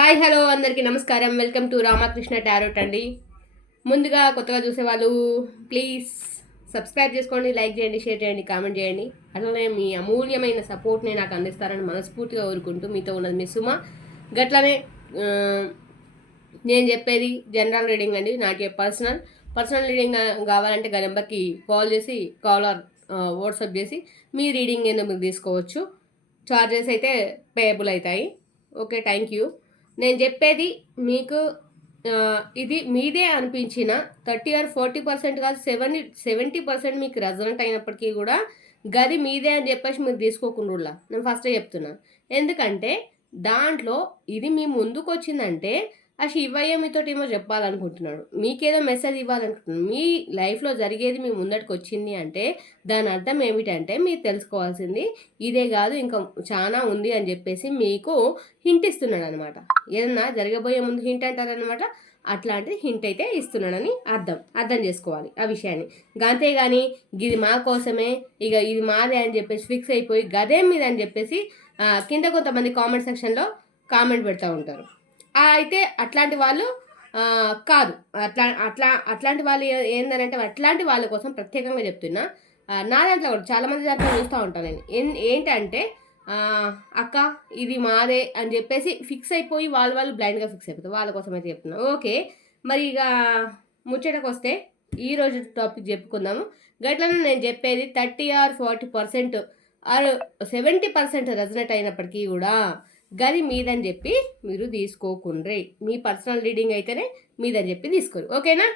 Hi hello అందరికీ నమస్కారం. Welcome to Ramakrishna tarot అండి. ముందుగా కొత్తగా చూసేవాళ్ళు ప్లీజ్ సబ్స్క్రైబ్ చేసుకోండి, లైక్ చేయండి, షేర్ చేయండి, కామెంట్ చేయండి. అట్లనే మీ అమూల్యమైన సపోర్ట్ని నాకు అందిస్తారని మనస్ఫూర్తిగా కోరుకుంటూ మీతో ఉన్నది మీ సుమ. గట్లనే నేను చెప్పేది జనరల్ రీడింగ్ అండి, నాకే పర్సనల్ రీడింగ్ కావాలంటే నెంబర్కి కాల్ చేసి వాట్సాప్ చేసి మీ రీడింగ్ ఏందో మీరు తీసుకోవచ్చు. చార్జెస్ అయితే పేయబుల్ అవుతాయి. Okay, thank you. నేను చెప్పేది మీకు ఇది మీదే అనిపించిన 30 or 40% కాదు, 70% మీకు రెజనెంట్ అయినప్పటికీ కూడా గది మీదే అని చెప్పేసి మీరు తీసుకోకుండా నేను ఫస్టే చెప్తున్నా. ఎందుకంటే దాంట్లో ఇది మీ ముందుకు వచ్చిందంటే ఆ శివయ్య మీతో ఏమో చెప్పాలనుకుంటున్నాడు, మీకేదో మెసేజ్ ఇవ్వాలనుకుంటున్నాడు. మీ లైఫ్లో జరిగేది మీ ముందటికి వచ్చింది అంటే దాని అర్థం ఏమిటంటే మీరు తెలుసుకోవాల్సింది ఇదే కాదు ఇంకా చాలా ఉంది అని చెప్పేసి మీకు హింట్ ఇస్తున్నాడు అనమాట. ఏదన్నా జరగబోయే ముందు హింట్ అంటారనమాట, అట్లాంటిది హింట్ అయితే ఇస్తున్నాడని అర్థం చేసుకోవాలి ఆ విషయాన్ని. అంతేగాని ఇది మా కోసమే, ఇక ఇది మాదే అని చెప్పేసి ఫిక్స్ అయిపోయి గదేం మీద అని చెప్పేసి కింద కొంతమంది కామెంట్ సెక్షన్లో కామెంట్ పెడతా ఉంటారు. అయితే అట్లాంటి వాళ్ళు కాదు, అట్లాంటి వాళ్ళు ఏంటంటే అట్లాంటి వాళ్ళ కోసం ప్రత్యేకంగా చెప్తున్నా. నా దాంట్లో కూడా చాలామంది దాంట్లో చూస్తూ ఉంటాను నేను. ఏంటంటే అక్క ఇది మాదే అని చెప్పేసి ఫిక్స్ అయిపోయి వాళ్ళు బ్లైండ్గా ఫిక్స్ అయిపోతారు. వాళ్ళ కోసం అయితే చెప్తున్నా. ఓకే, మరి ఇక ముచ్చటకు వస్తే ఈరోజు టాపిక్ చెప్పుకుందాము. గట్లను నేను చెప్పేది 30 or 40% ఆర్ 70% రెజనేట్ అయినప్పటికీ కూడా గది మీదని చెప్పి మీరు తీసుకోకుండ్రి. మీ పర్సనల్ రీడింగ్ అయితేనే మీదని చెప్పి తీసుకోరు. ఓకేనా?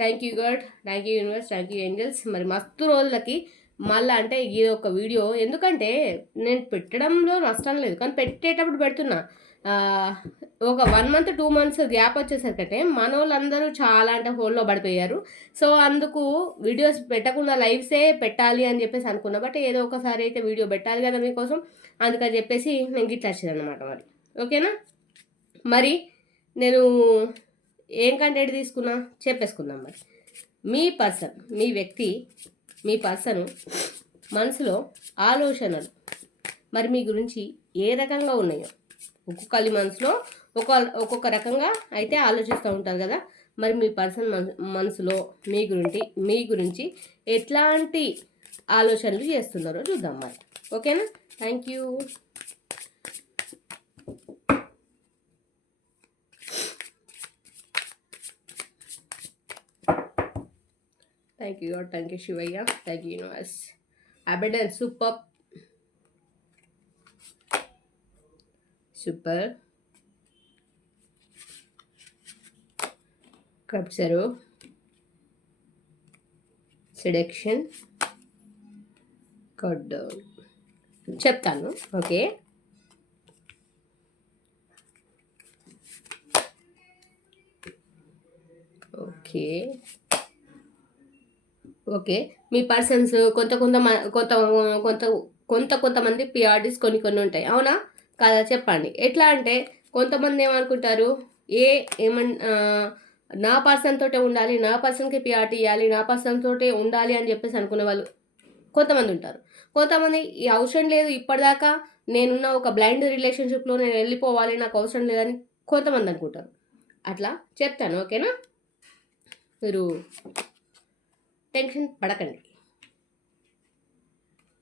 Thank you God, thank you universe, thank you angels. మరి మస్తు రోజులకి మళ్ళీ అంటే ఇది ఒక వీడియో, ఎందుకంటే నేను పెట్టడంలో నష్టం లేదు, కానీ పెట్టేటప్పుడు పెడుతున్నా. ఒక 1 month 2 months గ్యాప్ వచ్చేసరికంటే మన వాళ్ళందరూ చాలా అంటే హోల్లో పడిపోయారు. సో అందుకు వీడియోస్ పెట్టకుండా లైవ్సే పెట్టాలి అని చెప్పేసి అనుకున్నా. బట్ ఏదో ఒకసారి అయితే వీడియో పెట్టాలి కదా మీకోసం, అందుకని చెప్పేసి నేను గిట్లా వచ్చింది అనమాట. మరి ఓకేనా? మరి నేను ఏం కంటెంట్ తీసుకున్నా చెప్పేసుకుందాం. మరి మీ వ్యక్తి మీ పర్సన్ మనసులో ఆలోచనలు మరి మీ గురించి ఏ రకంగా ఉన్నాయో, ఒక్కొక్కరి మనసులో ఒక్కొక్క రకంగా అయితే ఆలోచిస్తూ ఉంటారు కదా. మరి మీ పర్సన్ మనసులో మీ గురించి ఎట్లాంటి ఆలోచనలు చేస్తున్నారో చూద్దాం మరి. ఓకేనా? Thank you. Thank you God, thank you Shivayya, thank you universe. Abundance super కప్సరు సెడక్షన్ కట్ డౌన్ చెప్తాను. ఓకే, ఓకే ఓకే మీ పర్సన్స్ కొంతమంది పిఆర్డీస్ కొన్ని ఉంటాయి, అవునా కాదా చెప్పండి. ఎట్లా అంటే కొంతమంది ఏమనుకుంటారు, నా పర్సన్ తోటే ఉండాలి, నా పర్సన్కి పిఆర్టీ ఇవ్వాలి, నా పర్సన్ తోటే ఉండాలి అని చెప్పేసి అనుకునే వాళ్ళు కొంతమంది ఉంటారు. కొంతమంది ఈ అవసరం లేదు, ఇప్పటిదాకా నేనున్న ఒక బ్లైండ్ రిలేషన్షిప్లో నేను వెళ్ళిపోవాలి, నాకు అవసరం లేదని కొంతమంది అనుకుంటారు. అట్లా చెప్తాను, ఓకేనా? మీరు టెన్షన్ పడకండి.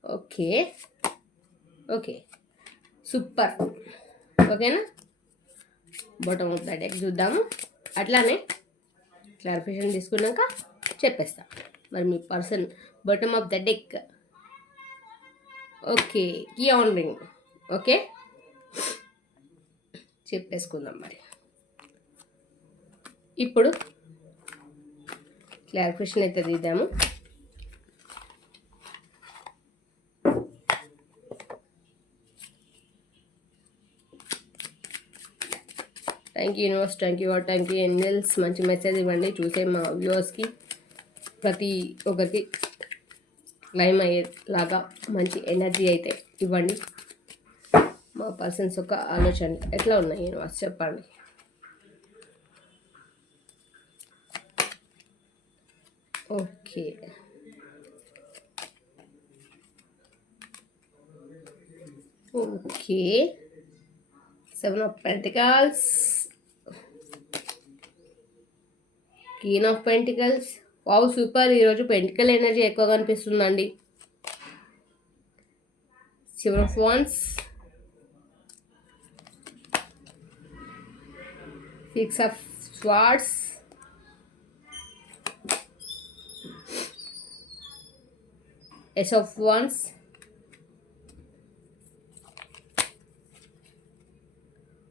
Okay okay super. ఓకేనా? బాటమ్ ఆఫ్ ద డెక్ చూద్దాము. అట్లానే క్లారిఫికేషన్ తీసుకున్నాక చెప్పేస్తా. మరి మీ person bottom of the deck. Okay, key on ring. Okay, చెప్పేసుకుందాం. మరి ఇప్పుడు క్లారిఫికేషన్ అయితే తీద్దాము. Thank you universe, thank you God, thank you angels. మంచి మెసేజ్ ఇవ్వండి. చూసే మా వ్యూవర్స్కి ప్రతి ఒక్కరికి క్లైమ్ అయ్యేలాగా మంచి ఎనర్జీ అయితే ఇవ్వండి. మా పర్సన్స్ యొక్క ఆలోచనలు ఎట్లా ఉన్నాయి యూనివర్స్ చెప్పండి. Okay, okay 7 of Pentacles, Queen of Pentacles. Wow super. ఈరోజు పెంటికల్ ఎనర్జీ ఎక్కువగా అనిపిస్తుందండి. 7 of Wands, 6 of Swords, Ace of Wands,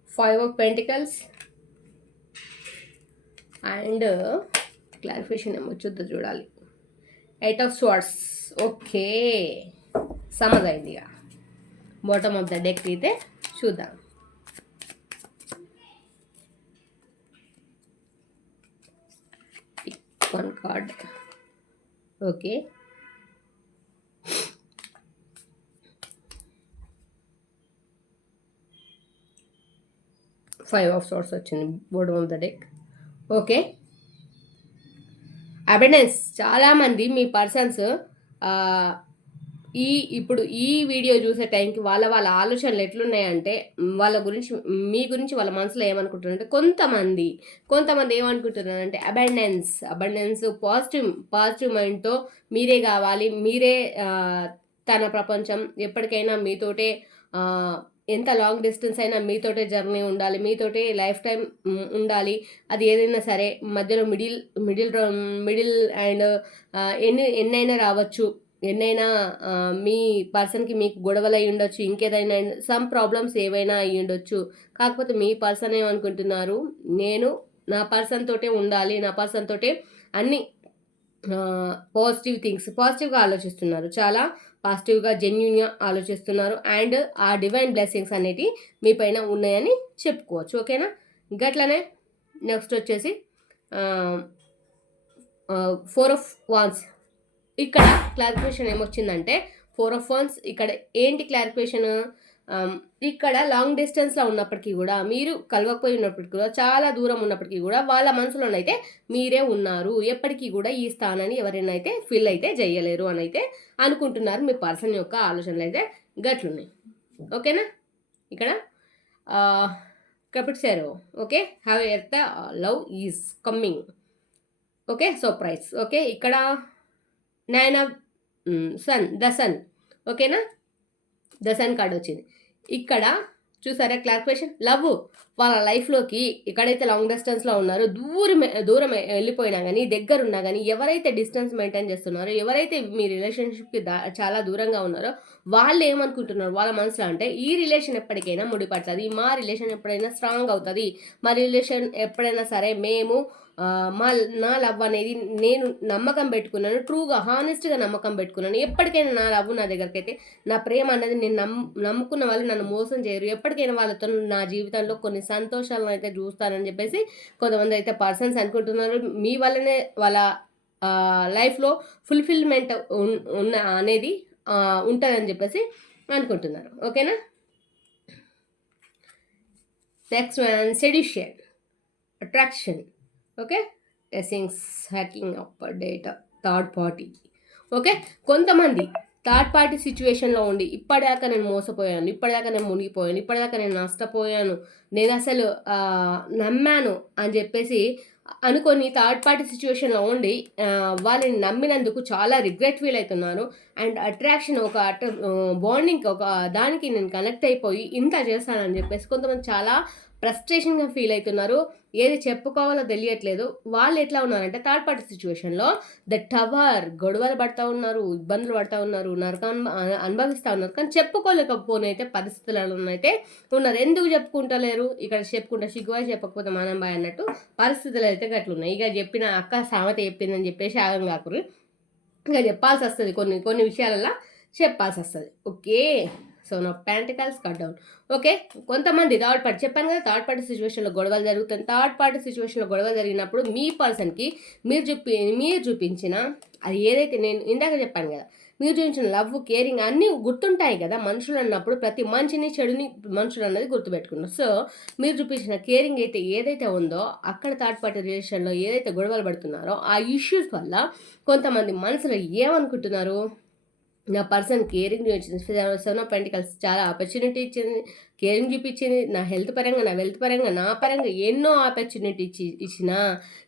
5 of Pentacles, and clarification ఏమొచ్చుద్దో చూడాలి. 8 of Swords. ఓకే, సమదైంది. ఇక బాటమ్ ఆఫ్ ద డెక్ అయితే చూద్దాం. One card. Okay, five of swords వచ్చింది bottom of the deck. Okay, abundance. చాలామంది మీ పర్సన్స్ ఇప్పుడు ఈ వీడియో చూసే టైంకి వాళ్ళ ఆలోచనలు ఎట్లున్నాయంటే వాళ్ళ గురించి, మీ గురించి వాళ్ళ మనసులో ఏమనుకుంటున్నారంటే కొంతమంది ఏమనుకుంటున్నారంటే అబెండెన్స్ పాజిటివ్ మైండ్తో మీరే కావాలి, మీరే తన ప్రపంచం, ఎప్పటికైనా మీతోటే, ఎంత లాంగ్ డిస్టెన్స్ అయినా మీతోటే జర్నీ ఉండాలి, మీతోటే లైఫ్ టైం ఉండాలి. అది ఏదైనా సరే మధ్యలో మిడిల్ అండ్ ఎన్నైనా రావచ్చు, ఎన్నైనా మీ పర్సన్కి మీకు గొడవలు అయ్యి ఉండొచ్చు, ఇంకేదైనా సమ్ ప్రాబ్లమ్స్ ఏవైనా అయ్యి ఉండొచ్చు. కాకపోతే మీ పర్సన్ ఏమనుకుంటున్నారు, నేను నా పర్సన్ తోటే ఉండాలి, నా పర్సన్ తోటే అన్ని పాజిటివ్గా ఆలోచిస్తున్నారు, చాలా పాజిటివ్గా జెన్యూన్గా ఆలోచిస్తున్నారు. అండ్ ఆ డివైన్ బ్లెస్సింగ్స్ అనేవి మీ పైన ఉన్నాయని చెప్పుకోవచ్చు. ఓకేనా? గట్లనే నెక్స్ట్ వచ్చేసి 4 of Wands. ఇక్కడ క్లారిఫికేషన్ ఏమొచ్చిందంటే 4 of Wands ఇక్కడ ఏంటి క్లారిఫికేషన్, ఇక్కడ లాంగ్ డిస్టెన్స్లో ఉన్నప్పటికీ కూడా, మీరు కలవకపోయి ఉన్నప్పటికీ కూడా, చాలా దూరం ఉన్నప్పటికీ కూడా వాళ్ళ మనసులోనైతే మీరే ఉన్నారు, ఎప్పటికీ కూడా ఈ స్థానాన్ని ఎవరైనా అయితే ఫిల్ అయితే చేయలేరు అని అయితే అనుకుంటున్నారు. మీ పర్సన్ యొక్క ఆలోచనలు అయితే గట్లున్నాయి. ఓకేనా? ఇక్కడ కపిట్సారు. Okay, have at the love is coming. Okay, surprise. Okay, ఇక్కడ 9 of ద సన్. ఓకేనా? ద సన్ కార్డ్ వచ్చింది. ఇక్కడ చూసారా క్లారిఫికేషన్, లవ్ వాళ్ళ లైఫ్లోకి ఎక్కడైతే లాంగ్ డిస్టెన్స్లో ఉన్నారో, దూరం వెళ్ళిపోయినా కానీ, దగ్గరున్నా కానీ, ఎవరైతే డిస్టెన్స్ మెయింటైన్ చేస్తున్నారో, ఎవరైతే మీ రిలేషన్షిప్కి చాలా దూరంగా ఉన్నారో వాళ్ళు ఏమనుకుంటున్నారు వాళ్ళ మనసులో అంటే, ఈ రిలేషన్ ఎప్పటికైనా ముడిపడుతుంది, మా రిలేషన్ ఎప్పుడైనా స్ట్రాంగ్ అవుతుంది, మా రిలేషన్ ఎప్పుడైనా సరే మేము నా లవ్ అనేది నేను నమ్మకం పెట్టుకున్నాను, ట్రూగా హానెస్ట్గా నమ్మకం పెట్టుకున్నాను, ఎప్పటికైనా నా లవ్ నా దగ్గరికి అయితే, నా ప్రేమ అనేది నేను నమ్ముకున్న వాళ్ళు నన్ను మోసం చేయరు, ఎప్పటికైనా వాళ్ళతో నా జీవితంలో కొన్ని సంతోషాలను అయితే చూస్తానని చెప్పేసి కొంతమంది అయితే పర్సన్స్ అనుకుంటున్నారు. మీ వల్లనే వాళ్ళ లైఫ్లో ఫుల్ఫిల్మెంట్ ఉన్న అనేది ఉంటుందని చెప్పేసి అనుకుంటున్నారు. ఓకేనా? Next one, seduction, attraction. Okay, testings, hacking up data, third party. Okay, కొంతమంది థర్డ్ పార్టీ సిచ్యువేషన్లో ఉండి, ఇప్పటిదాకా నేను మోసపోయాను, ఇప్పటిదాకా నేను మునిగిపోయాను, ఇప్పటిదాకా నేను నష్టపోయాను, నేను అసలు నమ్మాను అని చెప్పేసి అనుకొని థర్డ్ పార్టీ సిచ్యువేషన్లో ఉండి వాళ్ళని నమ్మినందుకు చాలా రిగ్రెట్ ఫీల్ అవుతున్నారు. అండ్ అట్రాక్షన్, ఒక బాండింగ్, ఒక దానికి నేను కనెక్ట్ అయిపోయి ఇంత చేస్తానని చెప్పేసి కొంతమంది చాలా ఫ్రస్ట్రేషన్గా ఫీల్ అవుతున్నారు. ఏది చెప్పుకోవాలో తెలియట్లేదు. వాళ్ళు ఎట్లా ఉన్నారంటే థర్డ్ పార్టీ సిచ్యువేషన్లో ద టవర్, గొడవలు పడుతూ ఉన్నారు, ఇబ్బందులు పడుతూ ఉన్నారు, నరకం అనుభవిస్తూ ఉన్నారు, కానీ చెప్పుకోలేకపోయినైతే పరిస్థితులలోనైతే ఉన్నారు. ఎందుకు చెప్పుకుంటలేరు? ఇక్కడ చెప్పుకుంటా సిగ్గువా, చెప్పకపోతే మనం బాయ్ అన్నట్టు పరిస్థితులు అయితే గట్లున్నాయి. ఇక చెప్పిన అక్క సామెత చెప్పిందని చెప్పేసి ఆగం కాకురు, ఇక చెప్పాల్సి వస్తుంది, కొన్ని విషయాలలో చెప్పాల్సి వస్తుంది. ఓకే, సో నా పెంటికల్స్ కట్ డౌన్. ఓకే, కొంతమంది థర్డ్ పార్టీ, చెప్పాను కదా థర్డ్ పార్టీ సిచ్యువేషన్లో గొడవలు జరుగుతుంది. థర్డ్ పార్టీ సిచ్యువేషన్లో గొడవలు జరిగినప్పుడు మీ పర్సన్కి మీరు చూపించిన అది ఏదైతే నేను ఇందాక చెప్పాను కదా, మీరు చూపించిన లవ్, కేరింగ్ అన్నీ గుర్తుంటాయి కదా మనుషులు అన్నప్పుడు. ప్రతి మంచిని చెడుని మనుషులు అన్నది గుర్తుపెట్టుకున్నారు. సో మీరు చూపించిన కేరింగ్ అయితే ఏదైతే ఉందో, అక్కడ థర్డ్ పార్టీ రిలేషన్లో ఏదైతే గొడవలు పడుతున్నారో ఆ ఇష్యూస్ వల్ల కొంతమంది మనసులో ఏమనుకుంటున్నారు, నా పర్సన్ కేరింగ్ చూపించింది. 7 ఆఫ్ పెంటికల్స్ చాలా ఆపర్చునిటీ ఇచ్చింది, కేరింగ్ చూపించింది. నా హెల్త్ పరంగా, నా వెల్త్ పరంగా, నా పరంగా ఎన్నో ఆపర్చునిటీ ఇచ్చినా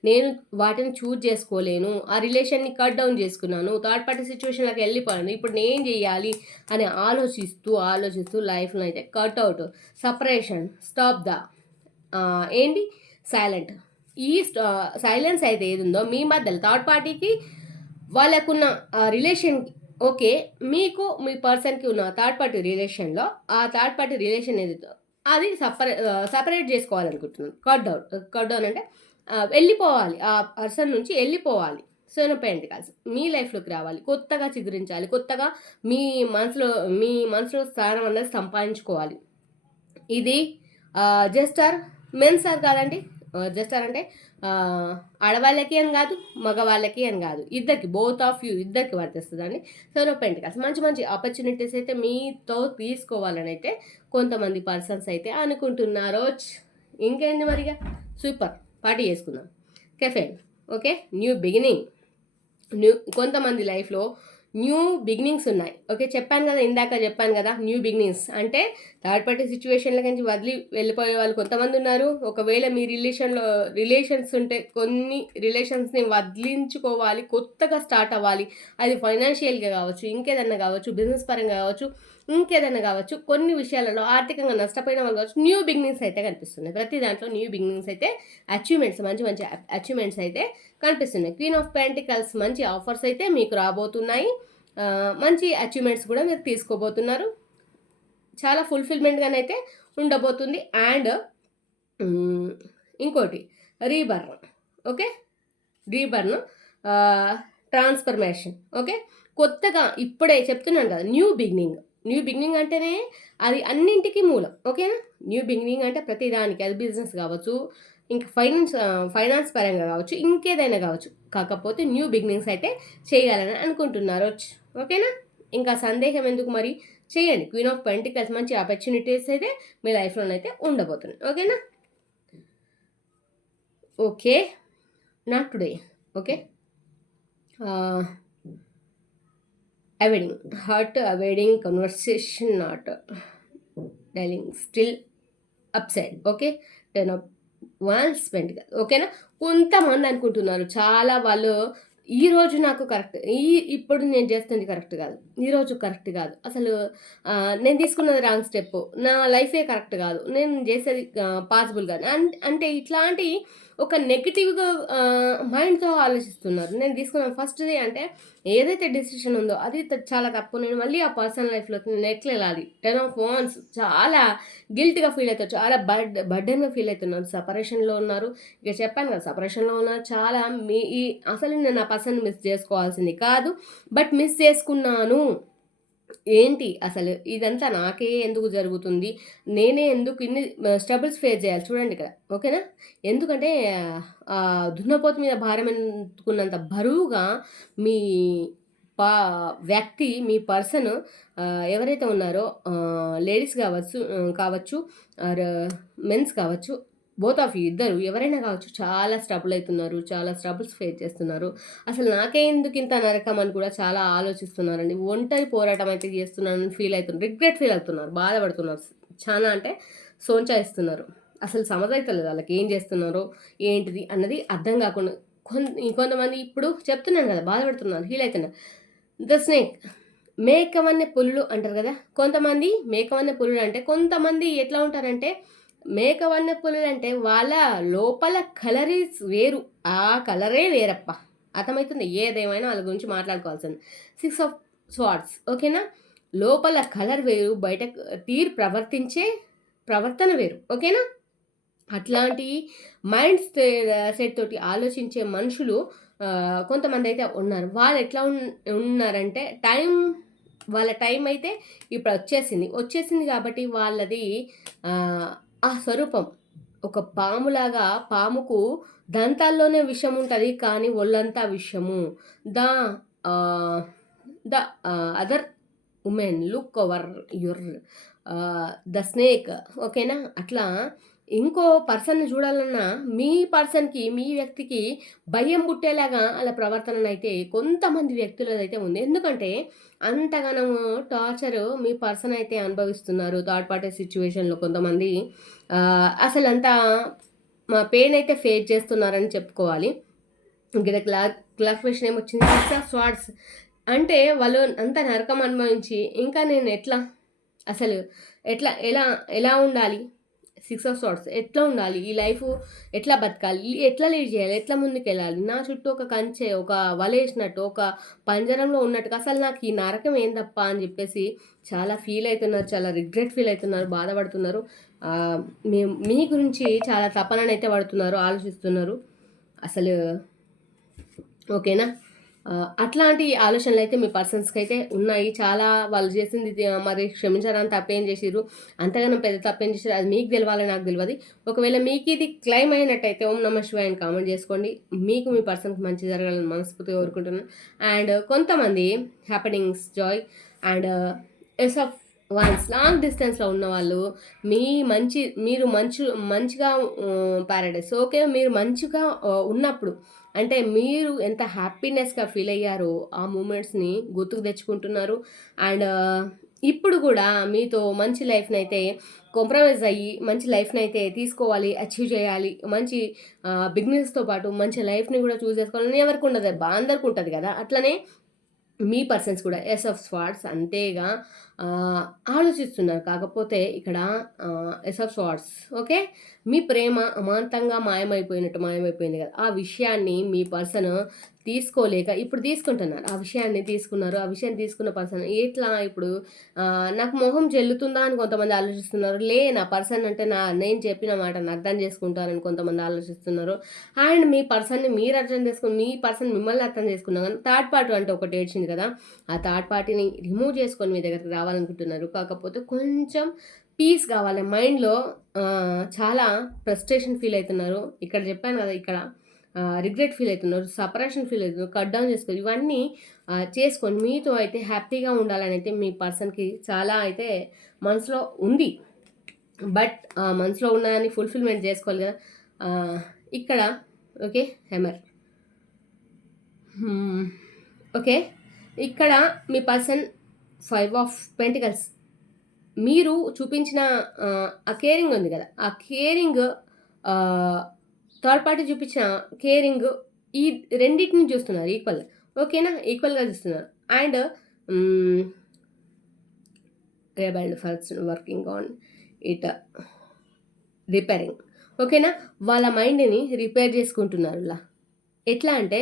నేను వాటిని చూజ్ చేసుకోలేను. ఆ రిలేషన్ని కట్ డౌన్ చేసుకున్నాను. థర్డ్ పార్టీ సిచ్యువేషన్లోకి వెళ్ళిపోయాను. ఇప్పుడు నేను చేయాలి అని ఆలోచిస్తూ లైఫ్లో అయితే కట్అవుట్, సపరేషన్, స్టాప్ ద ఏంటి సైలెంట్. ఈ సైలెన్స్ అయితే ఏది ఉందో మీ మధ్యలో థర్డ్ పార్టీకి వాళ్ళకున్న రిలేషన్, ఓకే, మీకు మీ పర్సన్కి ఉన్న థర్డ్ పార్టీ రిలేషన్లో ఆ థర్డ్ పార్టీ రిలేషన్ ఏదైతే అది సపరేట్ చేసుకోవాలనుకుంటున్నాను. కట్ డౌన్ అంటే వెళ్ళిపోవాలి, ఆ పర్సన్ నుంచి వెళ్ళిపోవాలి. సెవెన్ ఆఫ్ పెంటికల్స్ మీ లైఫ్లోకి రావాలి, కొత్తగా చిగురించాలి, కొత్తగా మీ మనసులో స్థానం అనేది సంపాదించుకోవాలి. ఇది జస్టర్ మెన్స్ ఆర్ కాదండి. జస్టర్ అంటే ఆడవాళ్ళకి అని కాదు, మగవాళ్ళకి అని కాదు, ఇద్దరికి, బోత్ ఆఫ్ యూ ఇద్దరికి వర్తిస్తుందండి. సెవెన్ ఆఫ్ పెంటికల్స్ మంచి మంచి ఆపర్చునిటీస్ అయితే మీతో తీసుకోవాలని అయితే కొంతమంది పర్సన్స్ అయితే అనుకుంటున్నారు. ఇంకేంటి మరిగా, సూపర్, పార్టీ చేసుకుందాం, కెఫెన్. ఓకే, న్యూ బిగినింగ్, కొంతమంది లైఫ్లో న్యూ బిగినింగ్స్ ఉన్నాయి. ఓకే, ఇందాక చెప్పాను కదా, న్యూ బిగినింగ్స్ అంటే థర్డ్ పార్టీ సిచ్యువేషన్ల నుంచి వదిలి వెళ్ళిపోయే వాళ్ళు కొంతమంది ఉన్నారు. ఒకవేళ మీ రిలేషన్స్ ఉంటే కొన్ని రిలేషన్స్ని వదిలించుకోవాలి, కొత్తగా స్టార్ట్ అవ్వాలి. అది ఫైనాన్షియల్గా కావచ్చు, ఇంకేదన్నా కావచ్చు, బిజినెస్ పరంగా కావచ్చు, ఇంకేదన్నా కావచ్చు. కొన్ని విషయాలలో ఆర్థికంగా నష్టపోయిన వాళ్ళు కావచ్చు. న్యూ బిగినింగ్స్ అయితే కనిపిస్తున్నాయి. ప్రతి దాంట్లో న్యూ బిగినింగ్స్ అయితే, అచీవ్మెంట్స్, మంచి మంచి అచీవ్మెంట్స్ అయితే కనిపిస్తున్నాయి. క్వీన్ ఆఫ్ పెంటికల్స్ మంచి ఆఫర్స్ అయితే మీకు రాబోతున్నాయి. మంచి అచీవ్మెంట్స్ కూడా మీరు తీసుకోబోతున్నారు. చాలా ఫుల్ఫిల్మెంట్గానైతే ఉండబోతుంది. అండ్ ఇంకోటి reborn. Okay, reborn, transformation. Okay, కొత్తగా ఇప్పుడే చెప్తున్నాను కదా, న్యూ బిగినింగ్ అంటేనే అది అన్నింటికీ మూలం. ఓకేనా, న్యూ బిగినింగ్ అంటే ప్రతిదానికి, అది బిజినెస్ కావచ్చు, ఇంకా ఫైనాన్స్ పరంగా కావచ్చు, ఇంకేదైనా కావచ్చు. కాకపోతే న్యూ బిగినింగ్స్ అయితే చేయాలని అనుకుంటున్నారు. ఓకేనా, ఇంకా సందేహం ఎందుకు, మరి చేయండి. క్వీన్ ఆఫ్ పెంటికల్స్ మంచి ఆపర్చునిటీస్ అయితే మీ లైఫ్లోనైతే ఉండబోతున్నాయి. ఓకేనా, okay, not today. Okay, avoiding conversation, not dialling, still upside. Okay, 10 of once pentacle. ఓకేనా, కొంతమంది అనుకుంటున్నారు, చాలా వాళ్ళు, ఈరోజు నాకు కరెక్ట్, ఇప్పుడు నేను చేస్తుంది కరెక్ట్ కాదు, ఈరోజు కరెక్ట్ కాదు, అసలు నేను తీసుకున్నది రాంగ్ స్టెప్, నా లైఫే కరెక్ట్ కాదు, నేను చేసేది పాసిబుల్ కాదు అంటే ఇట్లాంటి ఒక నెగిటివ్గా మైండ్తో ఆలోచిస్తున్నారు. నేను తీసుకున్న ఫస్ట్ది అంటే ఏదైతే డెసిషన్ ఉందో అది చాలా తప్పు, నేను మళ్ళీ ఆ పర్సనల్ లైఫ్లోకి నెక్స్ట్ వెళ్ళాలి. 10 ఆఫ్ వాన్స్ చాలా గిల్ట్గా ఫీల్ అవుతారు, చాలా బర్డెన్గా ఫీల్ అవుతున్నారు. సపరేషన్లో ఉన్నారు. ఇక చెప్పాను కదా, సపరేషన్లో ఉన్నారు. చాలా అసలు నేను ఆ పర్సన్ మిస్ చేసుకోవాల్సింది కాదు, బట్ మిస్ చేసుకున్నాను. ఏంటి అసలు ఇదంతా నాకే ఎందుకు జరుగుతుంది, నేనే ఎందుకు ఇన్ని స్ట్రబుల్స్ ఫేస్ చేయాలి, చూడండి ఇక్కడ. ఓకేనా, ఎందుకంటే దున్నపోతు మీద భారం ఎందుకున్నంత బరువుగా మీ వ్యక్తి, మీ పర్సన్ ఎవరైతే ఉన్నారో, లేడీస్ కావచ్చు ఆర్ మెన్స్ కావచ్చు, బోత్ ఆఫ్ యూ ఇద్దరు ఎవరైనా కావచ్చు, చాలా స్ట్రబుల్ అవుతున్నారు, చాలా స్ట్రబుల్స్ ఫేస్ చేస్తున్నారు. అసలు నాకే ఎందుకు ఇంత నరకం అని కూడా చాలా ఆలోచిస్తున్నారండి. ఒంటరి పోరాటం అయితే చేస్తున్నాను ఫీల్ అవుతున్నారు, రిగ్రెట్ ఫీల్ అవుతున్నారు, బాధపడుతున్నారు, చాలా అంటే సోంచాయిస్తున్నారు. అసలు సమజైతలేదు వాళ్ళకి ఏం చేస్తున్నారో ఏంటిది అన్నది అర్థం కాకుండా కొంతమంది ఇప్పుడు చెప్తున్నాను కదా, బాధపడుతున్నారు, ఫీల్ అవుతున్నారు. ద స్నేక్, మేకవన్నె పులులు అంటారు కదా, కొంతమంది మేకవన్నె పులులు అంటే, కొంతమంది ఎట్లా ఉంటారంటే, మేకవన్నె పులులు అంటే వాళ్ళ లోపల కలరీస్ వేరు, ఆ కలరే వేరప్ప. అర్థమవుతుంది, ఏదేమైనా వాళ్ళ గురించి మాట్లాడుకోవాల్సింది. 6 ఆఫ్ స్వార్డ్స్. ఓకేనా, లోపల కలర్ వేరు, బయట ప్రవర్తించే ప్రవర్తన వేరు. ఓకేనా, అట్లాంటి మైండ్ సెట్ తోటి ఆలోచించే మనుషులు కొంతమంది అయితే ఉన్నారు. వాళ్ళు ఎట్లా ఉన్నారంటే, వాళ్ళ టైం అయితే ఇప్పుడు వచ్చేసింది కాబట్టి వాళ్ళది ఆ స్వరూపం ఒక పాములాగా, పాముకు దంతాల్లోనే విషం ఉంటుంది కానీ ఒళ్ళంతా విషము. The the other women look over your the snake. ఓకేనా, అట్లా ఇంకో పర్సన్‌ని చూడాలన్నా మీ పర్సన్‌కి, మీ వ్యక్తికి భయం పుట్టేలాగా అలా ప్రవర్తననైతే కొంతమంది వ్యక్తులదైతే ఉంది. ఎందుకంటే అంతగనము టార్చరు మీ పర్సన్ అయితే అనుభవిస్తున్నారు. థర్డ్ పార్టీ సిట్యుయేషన్‌లో కొంతమంది అసలంతా పెయిన్ అయితే ఫేస్ చేస్తున్నారని చెప్పుకోవాలి. ఇక్కడ క్లారిఫికేషన్ ఏమొచ్చింది? 6 ఆఫ్ స్వార్డ్స్ అంటే వాళ్ళు అంత నరకం అనుభవించి ఇంకా నేను ఎట్లా అసలు ఎలా ఎలా ఉండాలి? 6 ఆఫ్ సార్డ్స్ ఎట్లా ఉండాలి? ఈ లైఫు ఎట్లా బతకాలి? ఎట్లా లీడ్ చేయాలి? ఎట్లా ముందుకెళ్ళాలి? నా చుట్టూ ఒక కంచె, ఒక వలేసినట్టు, ఒక పంజరంలో ఉన్నట్టుగా అసలు నాకు ఈ నరకం ఏందప్పా అని చెప్పేసి చాలా ఫీల్ అయితున్నారు. చాలా రిగ్రెట్ ఫీల్ అయితున్నారు. బాధపడుతున్నారు. మీ గురించి చాలా తపననైతే పడుతున్నారు. ఆలోచిస్తున్నారు. అసలు ఓకేనా? అట్లాంటి ఆలోచనలైతే మీ పర్సన్స్‌కైతే ఉన్నాయి. చాలా వాళ్ళు చేసింది మరి క్షమించరాని తప్పేం చేసిర్రు? అంతగానం పెద్ద తప్పేం చేసిర్రు? అది మీకు తెలవాలి, నాకు తెలవది. ఒకవేళ మీకిది క్లెయిమ్ అయినట్టయితే ఓం నమః శివాయ అని కామెంట్ చేసుకోండి. మీకు మీ పర్సన్‌కి మంచి జరగాలని మనస్ఫూర్తిగా కోరుకుంటున్నాను. అండ్ కొంతమంది హ్యాపెనింగ్స్, జాయ్ అండ్ ఎస్ ఆఫ్ వన్స్ లాంగ్ డిస్టెన్స్‌లో ఉన్నవాళ్ళు మీరు మంచిగా పారడైస్ ఓకే. మీరు మంచిగా ఉన్నప్పుడు అంటే మీరు ఎంత హ్యాపీనెస్‌గా ఫీల్ అయ్యారో ఆ మూమెంట్స్‌ని గుర్తుకు తెచ్చుకుంటున్నారు. అండ్ ఇప్పుడు కూడా మీతో మంచి లైఫ్‌నైతే కాంప్రమైజ్ అయ్యి మంచి లైఫ్‌నైతే తీసుకోవాలి, అచీవ్ చేయాలి. మంచి బిగినింగ్స్‌తో పాటు మంచి లైఫ్‌ని కూడా చూజ్ చేసుకోవాలని ఎవరికి ఉండదబ్బా! అందరికి ఉంటది కదా! అట్లనే మీ పర్సన్స్ కూడా ఎస్ ఆఫ్ స్వార్డ్స్ అంతేగా ఆలోచిస్తున్నారు. కాకపోతే ఇక్కడ ఎస్ ఆఫ్ స్వార్డ్స్ ఓకే. మీ ప్రేమ అమాంతంగా మాయమైపోయింది కదా! ఆ విషయాన్ని మీ పర్సన్ తీసుకోలేక ఇప్పుడు తీసుకుంటున్నారు. ఆ విషయాన్ని తీసుకున్నారు. ఆ విషయాన్ని తీసుకున్న పర్సన్ ఎట్లా ఇప్పుడు నాకు మొహం చెల్లుతుందా అని కొంతమంది ఆలోచిస్తున్నారు. నా పర్సన్ అంటే నేను చెప్పిన మాటను అర్థం చేసుకుంటారని కొంతమంది ఆలోచిస్తున్నారు. అండ్ మీ పర్సన్‌ని మీరు అర్థం చేసుకొని మీ పర్సన్ మిమ్మల్ని అర్థం చేసుకున్నా కానీ థర్డ్ పార్టీ అంటే ఒకటి ఏడ్చింది కదా! ఆ థర్డ్ పార్టీని రిమూవ్ చేసుకొని మీ దగ్గరికి రావాలనుకుంటున్నారు. కాకపోతే కొంచెం పీస్ కావాలి మైండ్‌లో. చాలా ఫ్రస్ట్రేషన్ ఫీల్ అవుతున్నారు. ఇక్కడ చెప్పాను కదా! ఇక్కడ రిగ్రెట్ ఫీల్ అవుతున్నారు. సపరేషన్ ఫీల్ అవుతున్నారు. కట్ డౌన్ చేసుకోవాలి. ఇవన్నీ చేసుకొని మీతో అయితే హ్యాపీగా ఉండాలని అయితే మీ పర్సన్‌కి చాలా అయితే మనసులో ఉంది. బట్ మనసులో ఉన్నదాన్ని ఫుల్ఫిల్మెంట్ చేసుకోవాలి కదా! ఇక్కడ ఓకే. హెమర్ ఓకే. ఇక్కడ మీ పర్సన్ 5 ఆఫ్ పెంటికల్స్ మీరు చూపించిన ఆ కేరింగ్ ఉంది కదా! ఆ కేరింగ్ థర్డ్ పార్టీ చూపించిన కేరింగ్ ఈ రెండిటిని చూస్తున్నారు ఈక్వల్‌గా. ఓకేనా? ఈక్వల్‌గా చూస్తున్నారు. And rebelled first working on it repairing. ఓకేనా? వాళ్ళ మైండ్‌ని రిపేర్ చేసుకుంటున్నారు ఇలా. ఎట్లా అంటే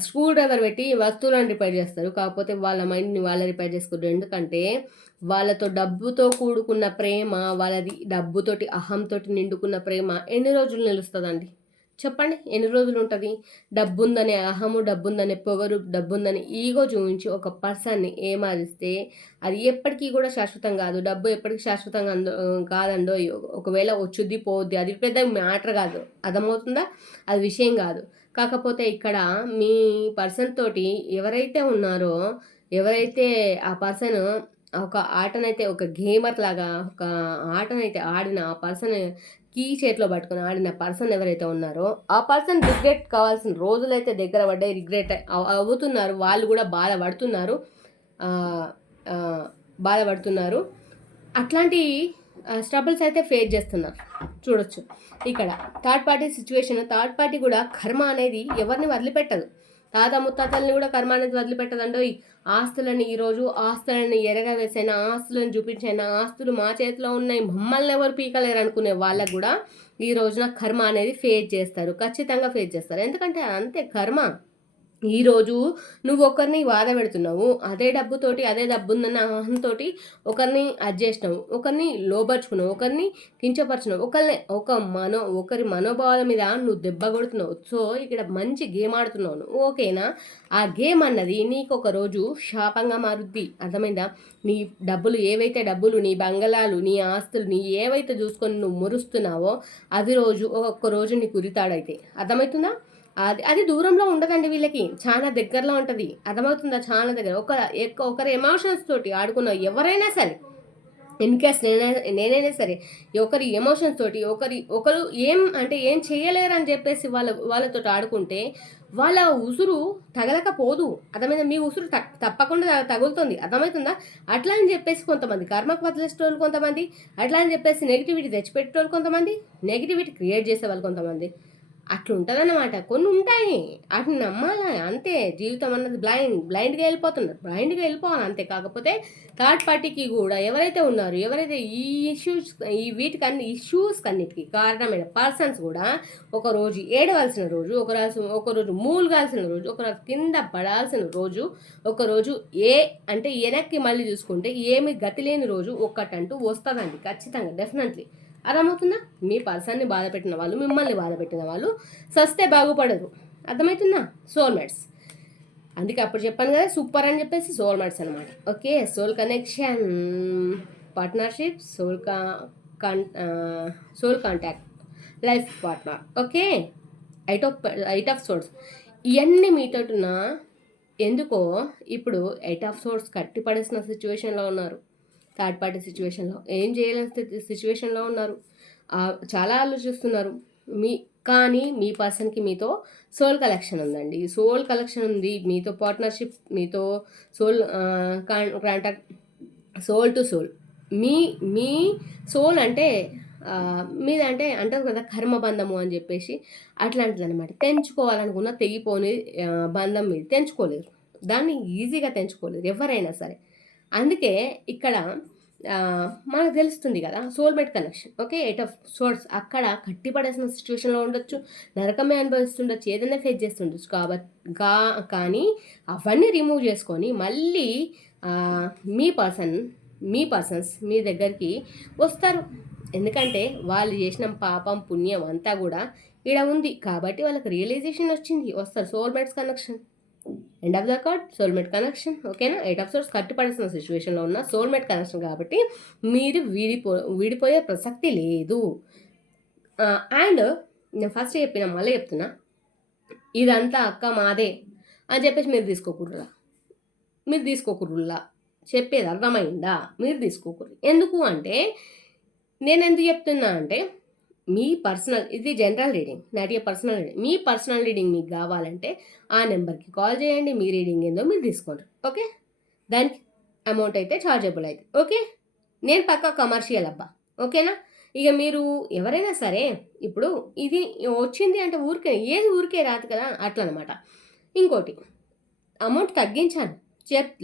స్క్రూ డ్రైవర్ పెట్టి వస్తువులను రిపేర్ చేస్తారు. కాకపోతే వాళ్ళ మైండ్‌ని వాళ్ళే రిపేర్ చేసుకుంటారు. ఎందుకంటే వాళ్ళతో డబ్బుతో కూడుకున్న ప్రేమ, వాళ్ళది డబ్బుతోటి, అహంతోటి నిండుకున్న ప్రేమ ఎన్ని రోజులు నిలుస్తదండి? చెప్పండి. ఎన్ని రోజులు ఉంటది? డబ్బుందనే అహము, డబ్బుందనే పొగరు, డబ్బుందనే ఈగో చూయించి ఒక పర్సన్‌ని ఏమారిస్తే అది ఎప్పటికీ కూడా శాశ్వతం కాదు. డబ్బు ఎప్పటికి శాశ్వతంగా కాదండోయ్! ఒకవేళ వచ్చుద్ది, పోద్ది. అది పెద్ద మ్యాటర్ కాదు. అర్థమవుతుందా? అది విషయం కాదు. కాకపోతే ఇక్కడ మీ పర్సన్ తోటి ఎవరైతే ఉన్నారో, ఎవరైతే ఆ పర్సన్ ఒక ఆటనైతే ఒక గేమర్ లాగా ఒక ఆటనైతే ఆడిన ఆ పర్సన్ కీ చేతిలో పట్టుకొని ఆడిన పర్సన్ ఎవరైతే ఉన్నారో ఆ పర్సన్ రిగ్రెట్ కావాల్సిన రోజులైతే దగ్గర పడ్డాయి. రిగ్రెట్ అవుతున్నారు. వాళ్ళు కూడా బాధపడుతున్నారు. బాధపడుతున్నారు. అట్లాంటి స్ట్రబుల్స్ అయితే ఫేస్ చేస్తున్నారు. చూడొచ్చు ఇక్కడ third party situation. Third party కూడా కర్మ అనేది ఎవరిని వదిలిపెట్టదు. తాత ముత్తాతల్ని కూడా కర్మ అనేది వదిలిపెట్టదండోయ్. ఆస్తులని ఎరగవేసైనా, ఆస్తులను చూపించైనా, ఆస్తులు మా చేతిలో ఉన్నాయి, మమ్మల్ని ఎవరు పీకలేరు అనుకునే వాళ్ళకు కూడా ఈ రోజున కర్మ అనేది ఫేస్ చేస్తారు. ఖచ్చితంగా ఫేస్ చేస్తారు. ఎందుకంటే అంతే కర్మ. ఈరోజు నువ్వు ఒకరిని బాధ పెడుతున్నావు. అదే డబ్బుతోటి, అదే డబ్బుందన్న అహంతోటి ఒకరిని చేసినావు, ఒకరిని లోబరుచుకున్నావు, ఒకరిని కించపరిచినావు, ఒకరి మనోభావాల మీద నువ్వు దెబ్బ కొడుతున్నావు. సో ఇక్కడ మంచి గేమ్ ఆడుతున్నావు నువ్వు. ఓకేనా? ఆ గేమ్ అన్నది నీకు ఒక రోజు శాపంగా మారుద్ది. అర్థమైందా? నీ డబ్బులు, నీ బంగళాలు, నీ ఆస్తులు, నీ ఏవైతే చూసుకొని నువ్వు మురుస్తున్నావో అది ఒక్క రోజు నీకు ఉరితాడైతే. అర్థమవుతుందా? అది దూరంలో ఉండదండి వీళ్ళకి. చాలా దగ్గరలో ఉంటది. అర్థమవుతుందా? చాలా దగ్గర. ఒకరి ఎమోషన్స్ తోటి ఆడుకున్న ఎవరైనా సరే, ఇన్ కేస్ నేనైనా సరే ఒకరి ఎమోషన్స్ తోటి ఒకరు ఏం చేయలేరు అని చెప్పేసి వాళ్ళతో ఆడుకుంటే వాళ్ళ ఉసురు తగలకపోదు. అర్థమైందా? మీ ఉసురు తప్పకుండా తగులుతుంది. అర్థమవుతుందా? అట్లా అని చెప్పేసి కొంతమంది కర్మకు వదిలేసేటోళ్ళు కొంతమంది, అట్లా అని చెప్పేసి నెగిటివిటీ తెచ్చిపెట్టేటోళ్ళు కొంతమంది, నెగిటివిటీ క్రియేట్ చేసేవాళ్ళు కొంతమంది. అట్లా ఉంటుందన్నమాట. కొన్ని ఉంటాయి, వాటిని నమ్మాలి అంతే. జీవితం అన్నది బ్లైండ్గా వెళ్ళిపోవాలి అంతే. కాకపోతే థర్డ్ పార్టీకి కూడా ఎవరైతే వీటికన్ని ఇష్యూస్ కన్నిటికి కారణమైన పర్సన్స్ కూడా ఒకరోజు ఏడవలసిన రోజు, ఒకరోజు మూలగాల్సిన రోజు, ఒకరోజు కింద పడాల్సిన రోజు, ఒకరోజు అంటే వెనక్కి మళ్ళీ చూసుకుంటే ఏమి గతి లేని రోజు ఒక్కటంటూ వస్తుందండి ఖచ్చితంగా, డెఫినెట్లీ. అర్థమవుతుందా? మీ పర్సన్ని బాధ పెట్టిన వాళ్ళు, మిమ్మల్ని బాధ పెట్టిన వాళ్ళు సస్తే బాగుపడరు. అర్థమవుతుందా? సోల్మేట్స్. అందుకే అప్పుడు చెప్పాను కదా సూపర్ అని చెప్పేసి, సోల్మేట్స్ అనమాట. Okay, soul connection, partnership, soul contact, life partner. Okay, eight of source ఇవన్నీ మీతోటున్న ఎందుకో ఇప్పుడు 8 ఆఫ్ సోర్స్ కట్టిపడేసిన సిచ్యువేషన్లో ఉన్నారు. థర్డ్ పార్టీ సిచ్యువేషన్లో ఏం చేయలేని సిచ్యువేషన్లో ఉన్నారు. చాలా ఆలోచిస్తున్నారు. కానీ మీ పర్సన్కి మీతో సోల్ కలెక్షన్ ఉందండి. సోల్ కలెక్షన్ ఉంది, మీతో పార్ట్నర్షిప్, మీతో soul contact, soul to soul. మీ సోల్ అంటే మీదంటే అంటారు కదా కర్మబంధము అని చెప్పేసి, అట్లాంటిది అనమాట. తెంచుకోవాలనుకున్న తెగిపోని బంధం మీద తెంచుకోలేరు, దాన్ని ఈజీగా తెంచుకోలేరు ఎవరైనా సరే. అందుకే ఇక్కడ మనకు తెలుస్తుంది కదా soulmate connection. Okay, 8 of swords అక్కడ కట్టిపడేసిన సిచ్యువేషన్లో ఉండొచ్చు, నరకమే అనుభవిస్తుండొచ్చు, ఏదైనా ఫేస్ చేస్తుండొచ్చు. కానీ అవన్నీ రిమూవ్ చేసుకొని మళ్ళీ మీ పర్సన్స్ మీ దగ్గరికి వస్తారు. ఎందుకంటే వాళ్ళు చేసిన పాపం పుణ్యం అంతా కూడా ఇక్కడ ఉంది కాబట్టి వాళ్ళకి రియలైజేషన్ వచ్చింది, వస్తారు. Soulmates connection, end of the card, soulmate connection. ఓకేనా? 8 ఆఫ్ సోర్స్ కట్టిపడాల్సిన సిచ్యువేషన్లో ఉన్న సోల్మేట్ కనెక్షన్ కాబట్టి మీరు విడిపోయే ప్రసక్తి లేదు. అండ్ నేను ఫస్ట్ చెప్పిన మళ్ళీ చెప్తున్నా, ఇదంతా అక్క మాదే అని చెప్పేసి మీరు తీసుకోకూడదులా. చెప్పేది అర్థమైందా? మీరు తీసుకోకూడదు. ఎందుకు అంటే నేను ఎందుకు చెప్తున్నా అంటే మీ పర్సనల్, ఇది general reading, not a personal reading. Me personal reading మీకు కావాలంటే ఆ నెంబర్కి కాల్ చేయండి, మీ రీడింగ్ ఏందో మీరు తీసుకోండి. ఓకే, దానికి అమౌంట్ అయితే ఛార్జబుల్ అయితే. ఓకే, నేను పక్కా కమర్షియల్ అబ్బా. ఓకేనా? ఇక మీరు ఎవరైనా సరే ఇప్పుడు ఇది వచ్చింది అంటే ఊరికే రాదు కదా, అట్లా అనమాట. ఇంకోటి, అమౌంట్ తగ్గించాను,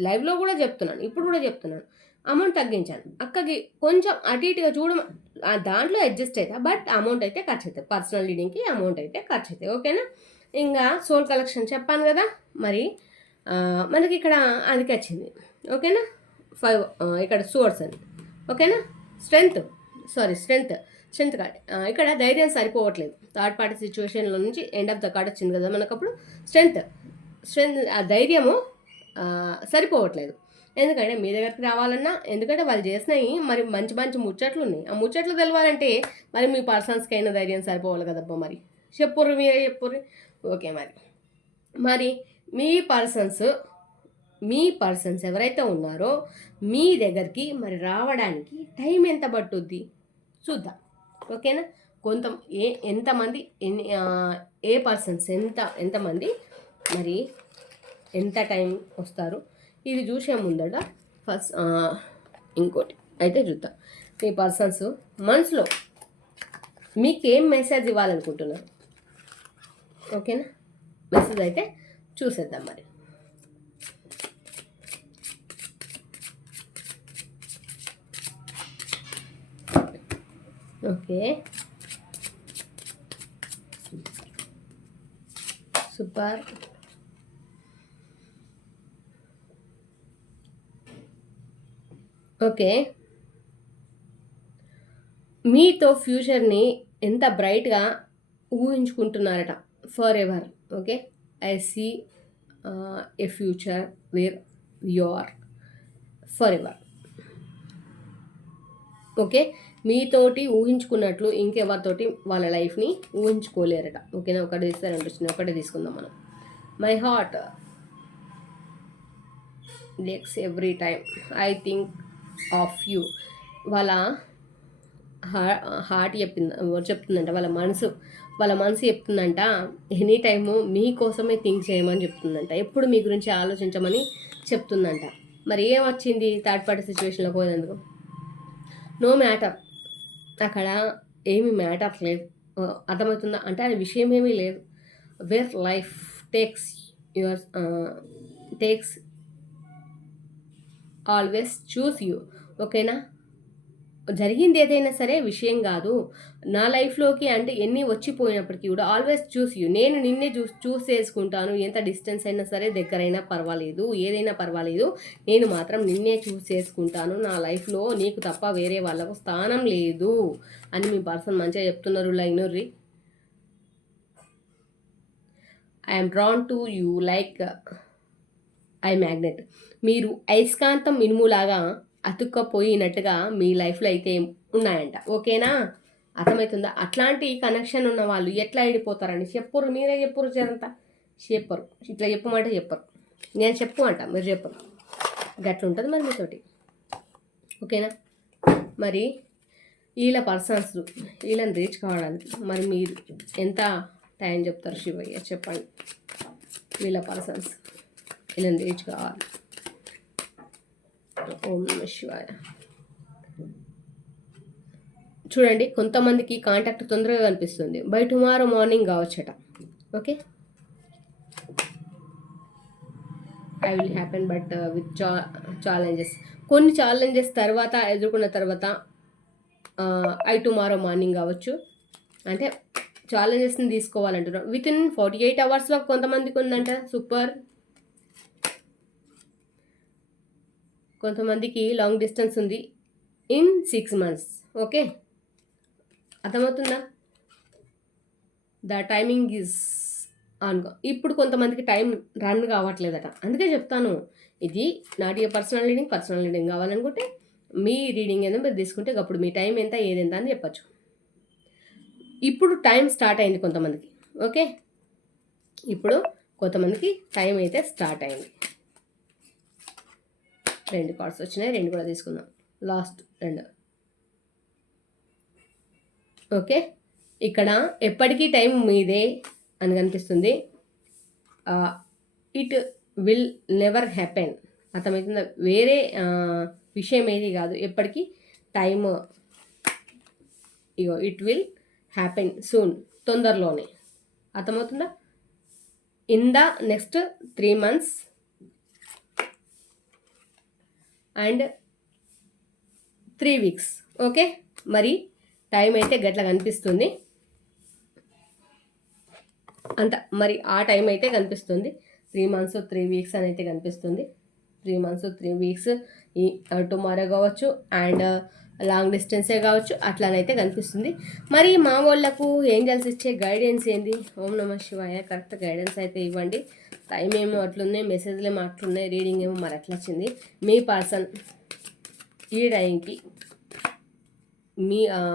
లైవ్లో కూడా చెప్తున్నాను, ఇప్పుడు కూడా చెప్తున్నాను, అమౌంట్ తగ్గించాను. అక్కకి కొంచెం అటు ఇటుగా దాంట్లో అడ్జస్ట్ అవుతా, బట్ అమౌంట్ అయితే ఖర్చు అవుతుంది. పర్సనల్ రీడింగ్కి అమౌంట్ అయితే ఖర్చు అవుతాయి. ఓకేనా? ఇంకా సోల్ కలెక్షన్ చెప్పాను కదా, మరి మనకి ఇక్కడ అందుకే వచ్చింది. ఓకేనా? 5 ఇక్కడ సోర్స్ అని. ఓకేనా? Strength card. ఇక్కడ ధైర్యం సరిపోవట్లేదు. థర్డ్ పార్టీ సిచ్యువేషన్లో నుంచి ఎండ్ ఆఫ్ ద కార్డ్ వచ్చింది కదా మనకప్పుడు. స్ట్రెంగ్త్ ఆ ధైర్యము సరిపోవట్లేదు. ఎందుకంటే మీ దగ్గరికి రావాలన్నా, ఎందుకంటే వాళ్ళు చేసినాయి మరి మంచి ముచ్చట్లు ఉన్నాయి. ఆ ముచ్చట్లు తెలవాలంటే మరి మీ పర్సన్స్కి అయినా ధైర్యం సరిపోవాలి కదబ్బా. మరి మీరే చెప్పుర్రి. ఓకే, మరి మీ పర్సన్స్ ఎవరైతే ఉన్నారో మీ దగ్గరికి మరి రావడానికి టైం ఎంత పట్టుద్ది చూద్దాం. ఓకేనా? ఎంతమంది ఏ పర్సన్స్ ఎంతమంది మరి ఎంత టైం వస్తారు ఇది చూసే ముందట ఫస్ట్ ఇంకోటి అయితే చూద్దాం. మీ పర్సన్స్ మనసులో మీకేం మెసేజ్ ఇవ్వాలనుకుంటున్నారు? ఓకేనా? మెసేజ్ అయితే చూసేద్దాం మరి. Okay, super. ఓకే, మీతో ఫ్యూచర్ని ఎంత బ్రైట్గా ఊహించుకుంటున్నారట, forever. Okay, I see a future where you are forever. Okay, మీతోటి ఊహించుకున్నట్లు ఇంకెవరితోటి వాళ్ళ లైఫ్ని ఊహించుకోలేరట. ఓకేనా? ఒకటే తీసుకుందాం మనం. My heart leaps every time I think of you. వాళ్ళ హార్ట్ చెప్తుందంట, వాళ్ళ మనసు చెప్తుందంట ఎనీ టైము మీకోసమే థింక్ చేయమని చెప్తుందంట, ఎప్పుడు మీ గురించి ఆలోచించమని చెప్తుందంట. మరి ఏమొచ్చింది థర్డ్ పార్టీ సిచ్యువేషన్లో పోయేందుకు? నో మ్యాటర్, అక్కడ ఏమీ మ్యాటర్ లేదు. అర్థమవుతుందా? అంటే అది విషయం ఏమీ లేదు. Wear life takes always choose you. ఓకేనా? జరిగింది ఏదైనా సరే విషయం కాదు. నా లైఫ్లోకి అంటే ఎన్ని వచ్చిపోయినప్పటికీ కూడా ఆల్వేస్ చూస్ యూ, నేను నిన్నే చూస్ చేసుకుంటాను. ఎంత డిస్టెన్స్ అయినా సరే, దగ్గరైనా పర్వాలేదు, ఏదైనా పర్వాలేదు, నేను మాత్రం నిన్నే చూస్ చేసుకుంటాను. నా లైఫ్లో నీకు తప్ప వేరే వాళ్ళకు స్థానం లేదు అని మీ పర్సన్ మంచిగా చెప్తున్నారు. లైనర్రీ, I'm drawn to you like I magnet. మీరు అయస్కాంతం ఇనుములాగా అతుక్కపోయినట్టుగా మీ లైఫ్లో అయితే ఉన్నాయంట. ఓకేనా? అర్థమవుతుందా? అట్లాంటి కనెక్షన్ ఉన్న వాళ్ళు ఎట్లా అయిపోతారని చెప్పరు. మీరే చెప్పరు, జరంతా చెప్పరు. ఇట్లా చెప్పమంటే చెప్పరు, నేను చెప్పు అంట, మీరు చెప్పరు. గట్లుంటుంది మరి మీతోటి. ఓకేనా? మరి వీళ్ళ పర్సన్స్ వీళ్ళని రీచ్ కావడానికి మరి మీరు ఎంత టైం చెప్తారు శివయ్య? చెప్పండి. వీళ్ళ పర్సన్స్ వీళ్ళని రీచ్ కావాలి. ఓం నమ శివాయ. చూడండి, కొంతమందికి కాంటాక్ట్ తొందరగా కనిపిస్తుంది, బై టుమారో మార్నింగ్ కావచ్చట. Okay, I will happen but with challenges. కొన్ని ఛాలెంజెస్ తర్వాత ఎదుర్కొన్న తర్వాత ఐ టుమారో మార్నింగ్ కావచ్చు. అంటే ఛాలెంజెస్ని తీసుకోవాలంటున్నారు. విత్ ఇన్ 48 అవర్స్లో కొంతమందికి ఉందంట. సూపర్. కొంతమందికి లాంగ్ డిస్టెన్స్ ఉంది ఇన్ 6 months. ఓకే, అర్థమవుతుందా? The timing is on. ఇప్పుడు కొంతమందికి టైం రన్ కావట్లేదట. అందుకే చెప్తాను, ఇది నాట్ ఏ పర్సనల్ రీడింగ్ కావాలనుకుంటే మీ రీడింగ్ ఏదో మీరు తీసుకుంటే అప్పుడు మీ టైం ఎంత ఏదెంత అని చెప్పచ్చు. ఇప్పుడు టైం స్టార్ట్ అయింది కొంతమందికి. ఓకే, ఇప్పుడు కొంతమందికి టైం అయితే స్టార్ట్ అయింది. 2 కార్డ్స్ వచ్చినాయి, 2 కూడా తీసుకుందాం. లాస్ట్ 2. ఓకే, ఇక్కడ ఎప్పటికీ టైం మీదే అని కనిపిస్తుంది. It will never happen. అర్థమవుతుందా? వేరే విషయం ఏది కాదు, ఎప్పటికీ time ego it will happen soon, తొందరలోనే. అర్థమవుతుందా? In the next 3 months and 3 weeks. Okay, మరి టైం అయితే గట్ల కనిపిస్తుంది అంత. మరి ఆ టైం అయితే కనిపిస్తుంది 3 months 3 weeks అని అయితే కనిపిస్తుంది. 3 months 3 weeks ఈ టుమారో కావచ్చు అండ్ లాంగ్ డిస్టెన్సే కావచ్చు, అట్లానైతే కనిపిస్తుంది. మరి మా వాళ్ళకు ఏంజల్స్ ఇచ్చే గైడెన్స్ ఏంది? ఓం నమ శివాయ. కరెక్ట్ గైడెన్స్ అయితే ఇవ్వండి. టైం ఏమో అట్లున్నాయి, మెసేజ్లు ఏమో అట్లున్నాయి, రీడింగ్ ఏమో మరి అట్లా వచ్చింది. మీ పర్సన్ ఈ టైంకి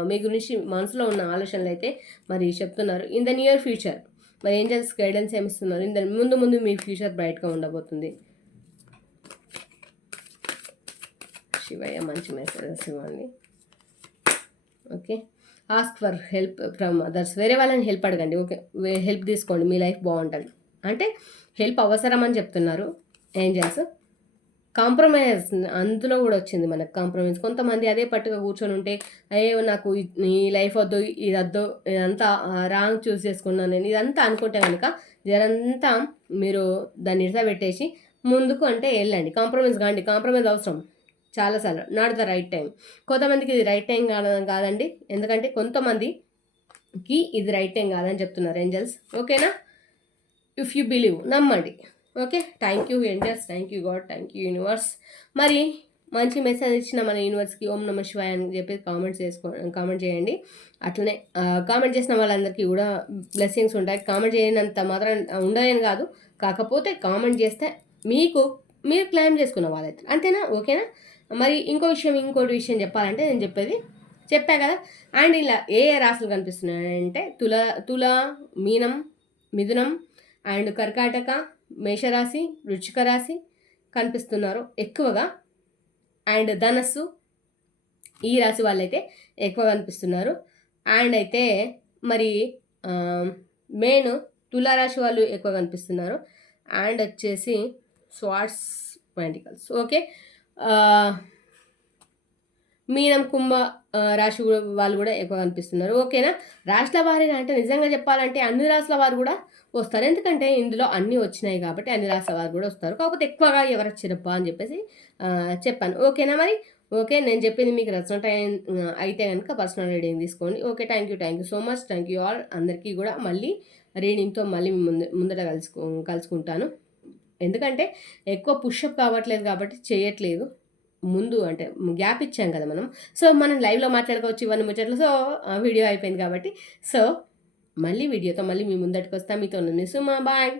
మీ గురించి మనసులో ఉన్న ఆలోచనలు అయితే మరి చెప్తున్నారు. ఇన్ ద నియర్ ఫ్యూచర్ మరి ఏంజల్స్ గైడెన్స్ ఏమిస్తున్నారు? ఇన్ ద ముందు మీ ఫ్యూచర్ బ్రైట్గా ఉండబోతుంది. శివయ్య మంచి మెసేజెస్ ఇవ్వండి. Okay, ask for help from others. వేరే వాళ్ళని హెల్ప్ అడగండి. ఓకే, హెల్ప్ తీసుకోండి, మీ లైఫ్ బాగుంటుంది. అంటే హెల్ప్ అవసరం అని చెప్తున్నారు ఏంజల్స్. కాంప్రమైజ్ అందులో కూడా వచ్చింది మనకు కాంప్రమైజ్. కొంతమంది అదే పట్టుగా కూర్చొని ఉంటే అయ్యో నాకు ఈ లైఫ్ వద్దు, ఇది వద్దు, ఇదంతా రాంగ్ చూస్ చేసుకున్నాను నేను, ఇదంతా అనుకుంటే కనుక జరంతా మీరు దాన్ని ఇడతబెట్టేసి ముందుకు అంటే వెళ్ళండి. కాంప్రమైజ్ కాండి. కాంప్రమైజ్ అవసరం చాలాసార్లు, నాట్ ద రైట్ టైం. కొంతమందికి ఇది రైట్ టైం కాదండి, ఎందుకంటే కొంతమందికి ఇది రైట్ టైం కాదని చెప్తున్నారు ఏంజల్స్. ఓకేనా? ఇఫ్ యూ బిలీవ్, నమ్మండి. Okay, thank you angels, thank you God, thank you universe. మరి మంచి మెసేజ్ ఇచ్చిన మన యూనివర్స్కి ఓం నమ శివాయ అని చెప్పి కామెంట్ చేయండి. అట్లనే కామెంట్ చేసిన వాళ్ళందరికీ కూడా బ్లెస్సింగ్స్ ఉంటాయి. కామెంట్ చేయనంత మాత్రం ఉండదని కాదు, కాకపోతే కామెంట్ చేస్తే మీరు క్లెయిమ్ చేసుకున్న వాళ్ళైతే అంతేనా? ఓకేనా? మరి ఇంకోటి విషయం చెప్పాలంటే నేను చెప్పా కదా. అండ్ ఇలా ఏ రాశులు కనిపిస్తున్నాయంటే తుల, మీనం, మిథునం అండ్ కర్కాటక, మేషరాశి, వృశ్చిక రాశి కనిపిస్తున్నారు ఎక్కువగా. అండ్ ధనస్సు, ఈ రాశి వాళ్ళైతే ఎక్కువ కనిపిస్తున్నారు. అండ్ అయితే మరి మెయిన్ తులారాశి వాళ్ళు ఎక్కువ కనిపిస్తున్నారు. అండ్ వచ్చేసి స్వార్ట్స్ పెంటికల్స్ ఓకే. మీనం కుంభ రాశి వాళ్ళు కూడా ఎక్కువ కనిపిస్తున్నారు. ఓకేనా? రాశుల వారీగా అంటే నిజంగా చెప్పాలంటే అన్ని రాశుల వారు కూడా వస్తారు. ఎందుకంటే ఇందులో అన్నీ వచ్చినాయి కాబట్టి అన్ని రాశుల వారు కూడా వస్తారు. కాకపోతే ఎక్కువగా ఎవరు వచ్చిరబ్బా అని చెప్పేసి చెప్పాను. ఓకేనా మరి? ఓకే, నేను చెప్పింది మీకు నచ్చినట్టు అయితే కనుక పర్సనల్ రీడింగ్ తీసుకోండి. Okay, thank you so much. Thank you all. అందరికీ కూడా మళ్ళీ రీడింగ్తో మళ్ళీ ముందట కలుసుకుంటాను. ఎందుకంటే ఎక్కువ పుషప్ కావట్లేదు కాబట్టి చేయట్లేదు. ముందు అంటే గ్యాప్ ఇచ్చాం కదా మనం. సో మనం లైవ్లో మాట్లాడుకోవచ్చు ఇవన్నీ ముచ్చట్లు. సో వీడియో అయిపోయింది కాబట్టి సో మళ్ళీ వీడియోతో మళ్ళీ మీ ముందటికి వస్తా. మీతో సుమా. బాయ్.